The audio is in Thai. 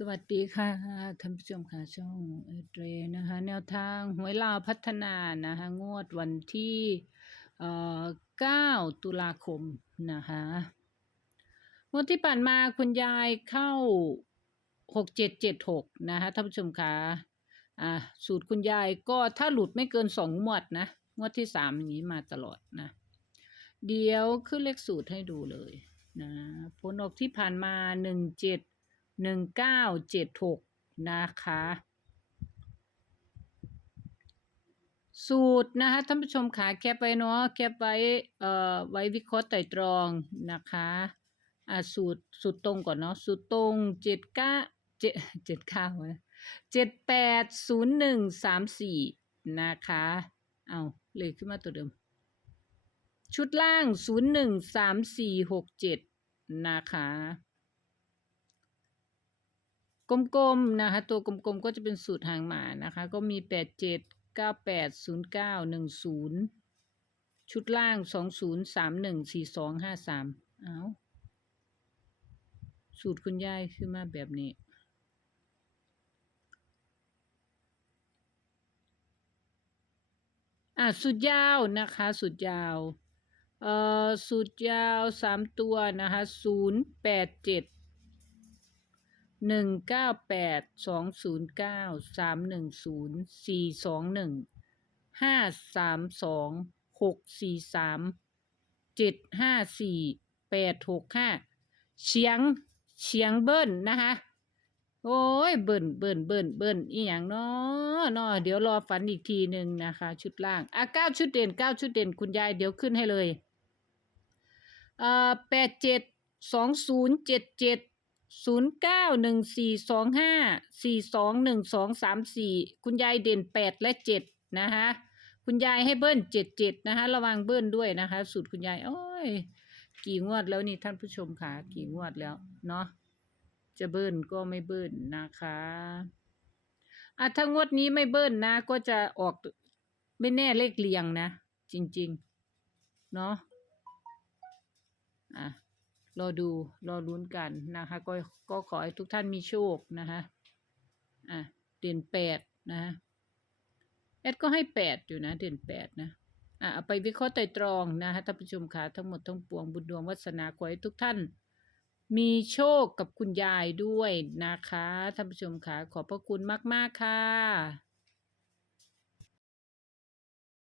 สวัสดีค่ะท่านผู้ชมค่ะช่องเอเดรนะคะ แนวทางหวยลาวพัฒนานะคะ งวดวันที่เอ่อ9ตุลาคมนะคะงวดที่ผ่านมาคุณยายเข้า 6776 นะคะท่านผู้ชมค่ะอ่าสูตรคุณยายก็ถ้าหลุดไม่เกินสองงวดนะ งวดที่สามอย่างนี้มาตลอดนะ เดี๋ยวขึ้นเลขสูตรให้ดูเลยนะผลออกที่ผ่านมาหนึ่งเจ็ด หนึ่งเก้าเจ็ดหกนะคะ สูตรนะคะท่านผู้ชมขาแคปไว้เนาะแคปไว้เอ่อไว้วิเคราะห์ไตร่ตรองนะคะอ่าสูตรสูตรตรงก่อนเนาะสูตรตรงเจ็ดเก้าเจ็ดเจ็ดเก้าเจ็ดแปดศูนย์หนึ่งสามสี่นะคะ เอาเลยขึ้นมาตัวเดิม ชุดล่างศูนย์หนึ่งสามสี่หกเจ็ดนะคะ กลมๆนะคะ ตัวกลมๆก็จะเป็นสูตรหางหมานะคะ ก็มีแปดเจ็ดเก้าแปดศูนย์เก้าหนึ่งศูนย์ชุดล่างสองศูนย์สามหนึ่งสี่สองห้าสามเอาสูตรคุณยายขึ้นมาแบบนี้ อะสุดยาวนะคะสุดยาวเอ่อสุดยาวสามตัวนะคะศูนย์แปดเจ็ด หนึ่งเก้าแปดสองศูนย์เก้าสามหนึ่งศูนย์สี่สองหนึ่งห้าสามสองหกสี่สามเจ็ดห้าสี่แปดหกห้าเฉียงเฉียงเบิ้ลนะคะโอ้ยเบิ่นเบิ่นเบิ่นเบิ่นอีหยังเนาะเนาะเดี๋ยวรอฝันอีกทีหนึ่งนะคะ ชุดล่างอะเก้าชุดเด่นเก้าชุดเด่นคุณยายเดี๋ยวขึ้นให้เลยเอ่อแปดเจ็ดสองศูนย์เจ็ดเจ็ด ศูนย์เก้าหนึ่งสี่สองห้าสี่สองหนึ่งสองสามสี่คุณยายเด่นแปดและเจ็ดนะคะคุณยายให้เบิ้ลเจ็ดเจ็ดนะคะระวังเบิ้ลด้วยนะคะสูตรคุณยายโอ้ยกี่งวดแล้วนี่ท่านผู้ชมค่ะกี่งวดแล้วเนาะจะเบิ้ลก็ไม่เบิ้ลนะคะอะถ้างวดนี้ไม่เบิ้ลนะ ก็จะออกไม่แน่เลขเรียงนะ จริง ๆ เนาะอะ รอดูรอลุ้นกันนะคะ ก็ก็ขอให้ทุกท่านมีโชคนะคะอะเด่นแปดนะแอดก็ให้แปดอยู่นะเด่นแปดนะอะเอาไปวิเคราะห์ไตรตรองนะคะท่านผู้ชมค่ะทั้งหมดทั้งปวงบุญดวงวัสนาขอให้ทุกท่าน มีโชคกับคุณยายด้วยนะคะท่านผู้ชมค่ะขอบพระคุณมาก ๆ ค่ะ